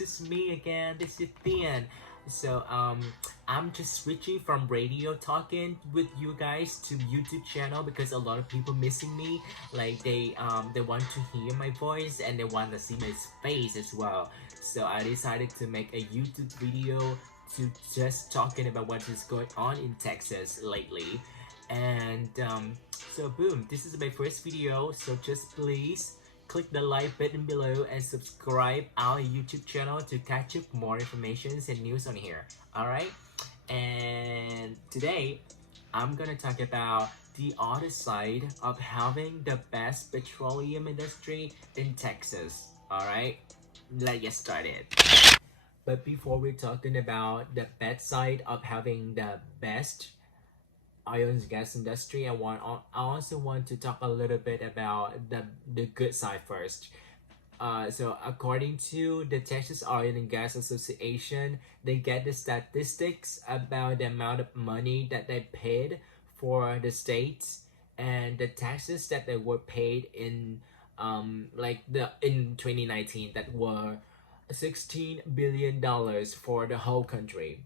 this is me again. This is Thian. So I'm just switching from radio talking with you guys to YouTube channel because a lot of people missing me. Like they want to hear my voice and they want to see my face as well. So I decided to make a YouTube video to just talking about what is going on in Texas lately. And so boom, this is my first video. So just please click the like button below and subscribe our YouTube channel to catch up more information and news on here. Alright? And today I'm gonna talk about the other side of having the best petroleum industry in Texas. Alright? Let's get started. But before we're talking about the bad side of having the best oil and gas industry, I also want to talk a little bit about the good side first. So according to the Texas Oil and Gas Association, they get the statistics about the amount of money that they paid for the states and the taxes that they were paid in in 2019 that were $16 billion for the whole country.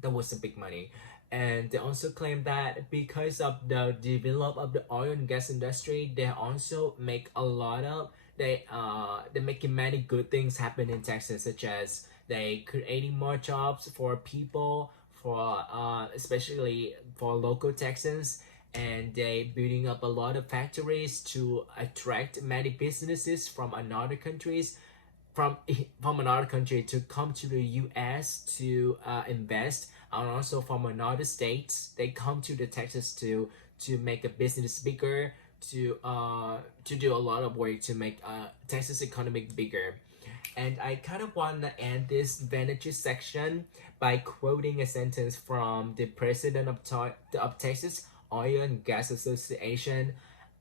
That was a big money. And they also claim that because of the development of the oil and gas industry, they also make a lot of they're making many good things happen in Texas, such as they creating more jobs for people, for especially for local Texans, and they building up a lot of factories to attract many businesses from another countries from another country to come to the US to invest, and also from another states they come to the Texas to make a business bigger, to do a lot of work to make Texas economy bigger. And I kind of want to end this advantages section by quoting a sentence from the president of Texas Oil and Gas Association.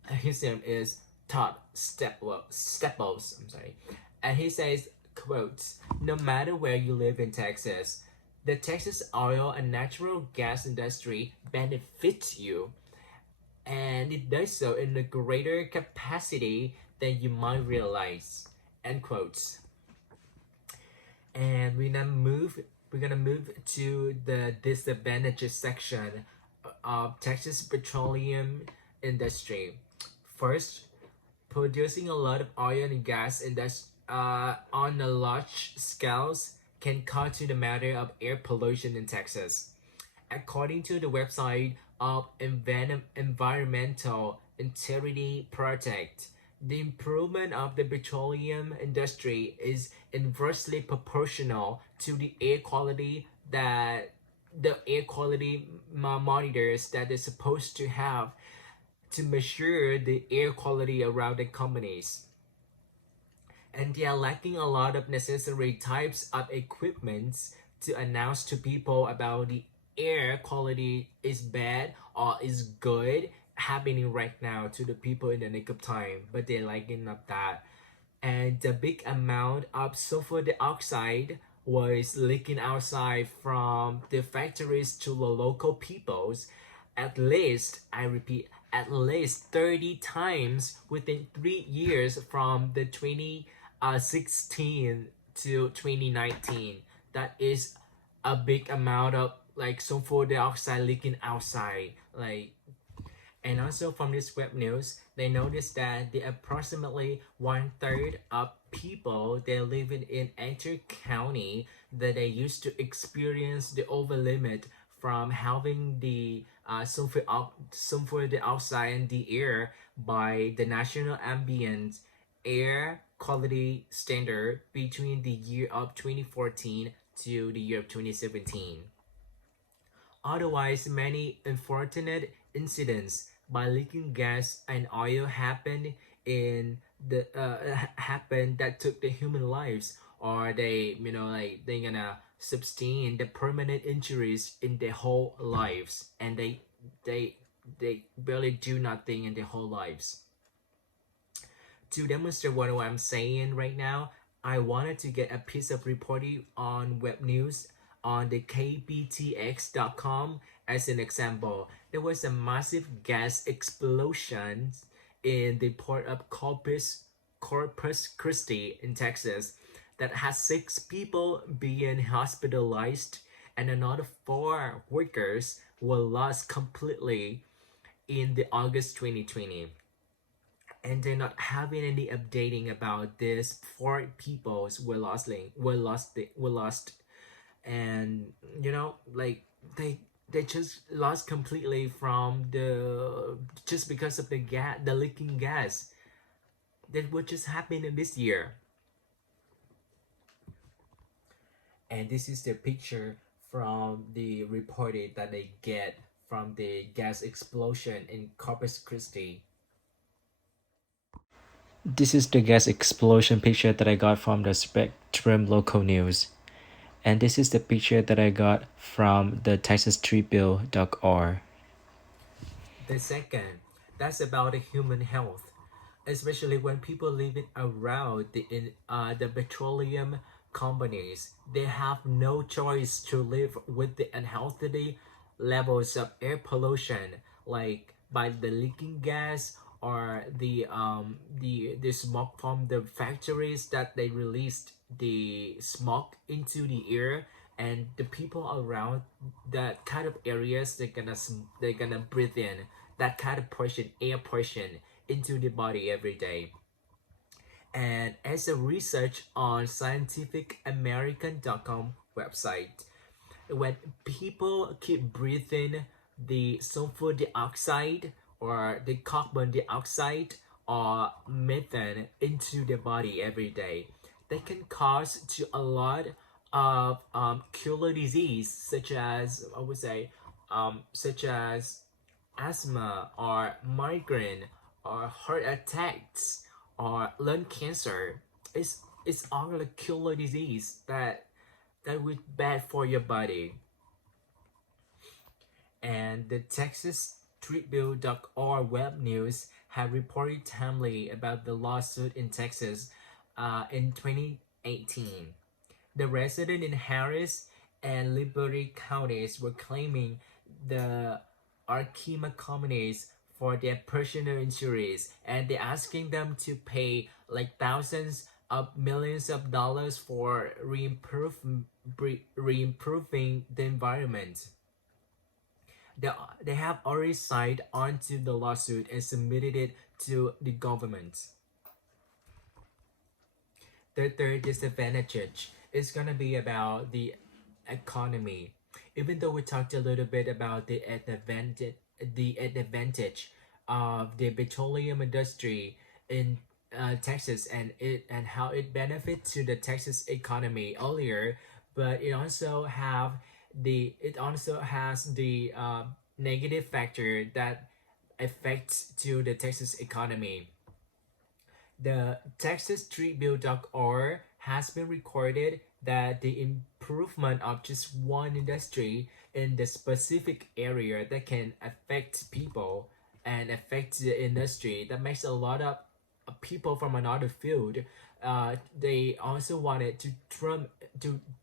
His name is Todd Steples. I'm sorry. And he says, quote, "No matter where you live in Texas, the Texas oil and natural gas industry benefits you, and it does so in a greater capacity than you might realize." End quotes. And we're gonna move to the disadvantages section of Texas petroleum industry. First, producing a lot of oil and gas on a large scales can cut to the matter of air pollution in Texas. According to the website of Environmental Integrity Project, the improvement of the petroleum industry is inversely proportional to the air quality monitors that they're supposed to have to measure the air quality around the companies. And they are lacking a lot of necessary types of equipment to announce to people about the air quality is bad or is good happening right now to the people in the nick of time, but they're lacking of that. And the big amount of sulfur dioxide was leaking outside from the factories to the local peoples, at least, I repeat, at least 30 times within 3 years from the 2016 to 2019. That is a big amount of sulfur dioxide leaking outside. And also from this web news, they noticed that the approximately 1/3 of people that live in Ector County that they used to experience the over limit from having the sulfur dioxide in the air by the National Ambient Air Quality Standard between the year of 2014 to the year of 2017. Otherwise, many unfortunate incidents by leaking gas and oil happened that took the human lives, or they gonna sustain the permanent injuries in their whole lives, and they barely do nothing in their whole lives. To demonstrate what I'm saying right now, I wanted to get a piece of reporting on web news on the kbtx.com as an example. There was a massive gas explosion in the port of Corpus Christi in Texas that has 6 people being hospitalized, and another 4 workers were lost completely in the August 2020. And they're not having any updating about this. 4 people were lost, and like they just lost completely from the just because of the leaking gas that would just happen in this year. And this is the picture from the reported that they get from the gas explosion in Corpus Christi. This is the gas explosion picture that I got from the Spectrum local news. And this is the picture that I got from the TexasGovt. The second, that's about the human health, especially when people living around the petroleum companies. They have no choice to live with the unhealthy levels of air pollution, like by the leaking gas or the smoke from the factories that they released the smoke into the air, and the people around that kind of areas they're gonna breathe in that kind of portion air portion into the body every day. And as a research on scientificamerican.com website, when people keep breathing the sulfur dioxide or the carbon dioxide or methane into their body every day, that can cause to a lot of killer disease, such as I would say, such as asthma or migraine or heart attacks or lung cancer. It's all a killer disease that would bad for your body. And the TexasTribune.org web news have reported timely about the lawsuit in Texas in 2018. The residents in Harris and Liberty counties were claiming the Arkema companies for their personal injuries, and they're asking them to pay like thousands of millions of dollars for reimproving the environment. They, they have already signed onto the lawsuit and submitted it to the government. The third disadvantage is gonna be about the economy. Even though we talked a little bit about the advantage of the petroleum industry in Texas, and how it benefits to the Texas economy earlier, but it also has the negative factor that affects to the Texas economy. The TexasTribune.org has been recorded that the improvement of just one industry in the specific area that can affect people and affect the industry that makes a lot of people from another field. They also wanted to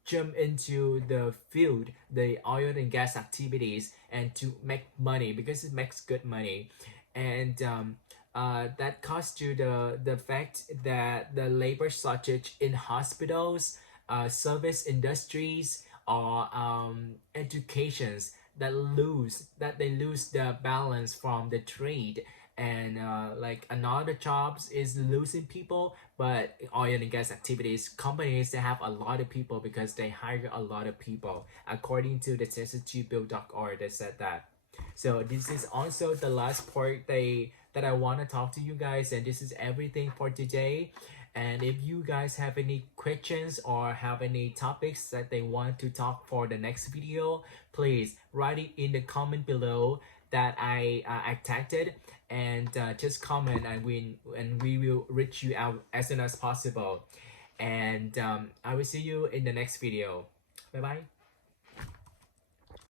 jump into the field, the oil and gas activities, and to make money because it makes good money. And that caused to the fact that the labor shortage in hospitals, service industries, or educations that they lose the balance from the trade. And like another jobs is losing people, but oil and gas activities companies, they have a lot of people because they hire a lot of people, according to the TexasGovt.org. They said that. So this is also the last part that I want to talk to you guys, and this is everything for today. And if you guys have any questions or have any topics that they want to talk for the next video, please write it in the comment below that I tagged it, and just comment, and we will reach you out as soon as possible. And I will see you in the next video. Bye bye.